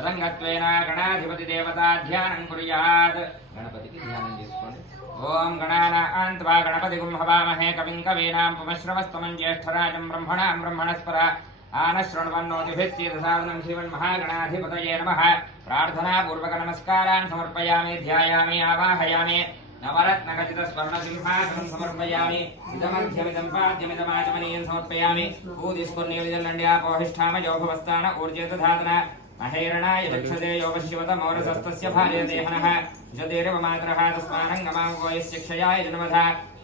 తదంగత్వేన గణాధిపతి దేవతా ధ్యానం కుర్యాత్. గణపతికి ధ్యానం చేసుకోండి. ఓం గణానాం త్వా గణపతిగుం హవామహే కవిం కవీనాం ఉపమశ్రవస్తమం జ్యేష్ఠరాజం బ్రహ్మణాం బ్రహ్మణస్పర ఆనశృణ్వన్నోతిభిస్సేదసాదనం శ్రీమన్మహాగణాధిపతయే నమః. ప్రార్థనాపూర్వక నమస్కారాన్ సమర్పయామి, ధ్యాయామి, ఆవాహయామి. నవరత్నఖచిత స్వర్ణసింహాసనం సమర్పయామి. ఇదమధ్యమిదం పాద్యమిదమాచమనీయం సమర్పయామి. భూదిస్ఫుర్ణీలిదల్లండి ఆపోహిష్ఠామయోభవస్థాన ఊర్జేతధాతన మహేరణాయ దక్షతే యోగశివతమౌరసస్తస్య భార్యదేహనః జదేరవ మాతరః తస్మానంగమావోయస్య క్షయాయ జన్మధ.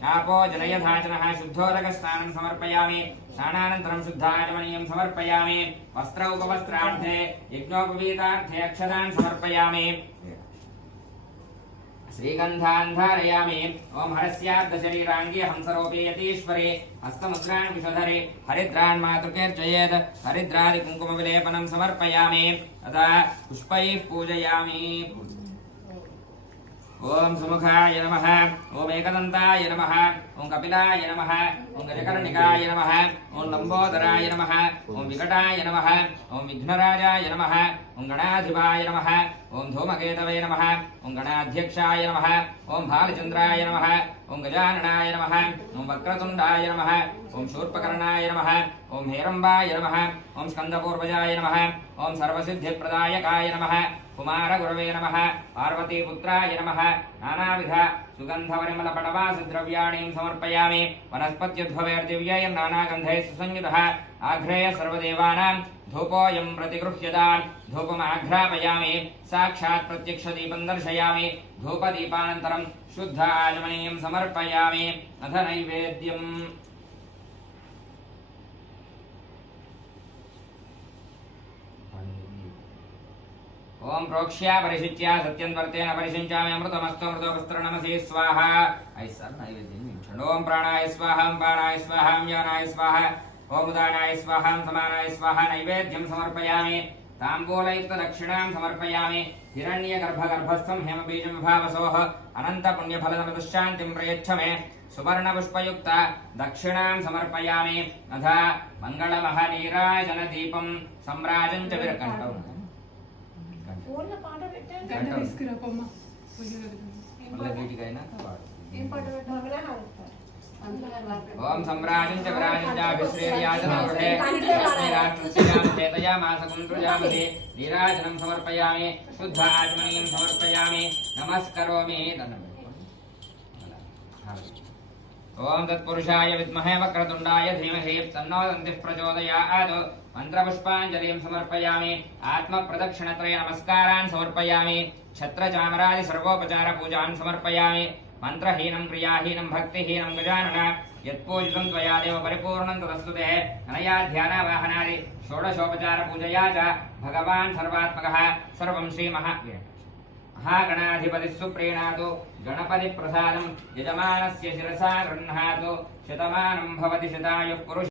ఆపో జనయధాచనః శుద్ధోదకస్నానం సమర్పయామి. స్నానానంతరం శుద్ధాచమనీయం సమర్పయామి. వస్త్రౌపవస్త్రార్థే యజ్ఞోపవీతార్థే అక్షతాన్ సమర్పయామి. श्रीगंधान् धारयामि. ओम हरस्यार्धशरीराङ्गे हंसरूपीयतीश्वरे हस्तमुद्रान् विषधरे हरिद्रान् मातृकेर्जयेत्. हरिद्रादि कुङ्कुमविलेपनं समर्पयामि. तथा पुष्पैः पूजयामि. ओम सुमुखाय नमः. ओम एकदन्ताय नमः. ओम कपिलाय नमः. ओम गजकर्णिकाय नमः. ओम लंबोदराय नमः. ओम विकटाय नमः. ओम विघ्नराजाय नमः. ओम गणाधिपाय नमः. ओम धूमकेतवे नमः. ओम गणाध्यक्षाय नमः. ओम भालचंद्राय नमः. ओम गजाननाय नमः. ओम वक्रतुंडाय नमः. ओम शूर्पकर्णाय नमः. ओम हेरंबाय नमः. ओम स्कंदपूर्वजाय नमः. ओम सर्वसिद्धिप्रदायकाय नमः. कुमारगुरवे नमः. पार्वतीपुत्राय नमः. नानाविध सुगन्धपरिमलपटवासद्रव्याणि समर्पयामि. वनस्पत्युद्भवैर्दिव्यैर् नानागन्धैः सुसंयुतः आघ्रेय सर्वदेवानां धूपोऽयं प्रतिगृह्यताम्. धूपमाघ्रापयामि. साक्षात् प्रत्यक्षदीपं दर्शयामि. धूपदीपानन्तरं शुद्ध आचमनीयं समर्पयामि. अथ नैवेद्यम्. ओम प्रोक्ष्या परिशिच्या सत्यन्वर्तेन परिशिञ्चामि. अमृतमस्तु अमृतोपस्तरणमसि स्वाहा. ऐसा नैवेद्यं निमिषम्. ओम प्राणाय स्वाहा. ओम पानाय स्वाहा. ओम यानाय स्वाहा. ओम उदानाय स्वाहा. ओम समानाय स्वाहा. नैवेद्यं समर्पयामि. ताम्बूलयुक्तदक्षिणां समर्पयामि. हिरण्यगर्भगर्भस्थं हेमबीजविभावसोः अनन्तपुण्यफलदमदुश्शान्तिं प्रयच्छ मे. सुवर्णपुष्पयुक्त दक्षिणां समर्पयामि. अथा मङ्गलमहनीराजनदीपं सम्राजं च विरकण्ठौ. ओम सम्राजं च विराजं च विश्रेर्याजनवृधे चेतयामासकुन्द्रुजामहे. नीराजनं समर्पयामि. शुद्ध आचमनीयं समर्पयामि. नमस्करोमि. ओम तत्पुरुषाय विद्महे वक्रतुण्डाय धीमहि तन्नो दन्तिः प्रचोदयात्. मंत्रपुष्पाञ्जलिं समर्पयामि. आत्मप्रदक्षिणत्रय नमस्कारान् समर्पयामि. छत्रचामरादि सर्वोपचार पूजान् समर्पयामि. मंत्रहीनं क्रियाहीनं भक्तिहीनं गजानन यत्पूजितं त्वया देव परिपूर्णं तदस्तु ते. अनया ध्यानावाहनादि षोडशोपचार पूजया च भगवान् सर्वात्मकः सर्वं महागणाधिपतिः सुप्रीणातु. गणपति प्रसादं यजमानस्य शिरसा गृह्णातु. शतमानं भवति शतायुः पुरुष.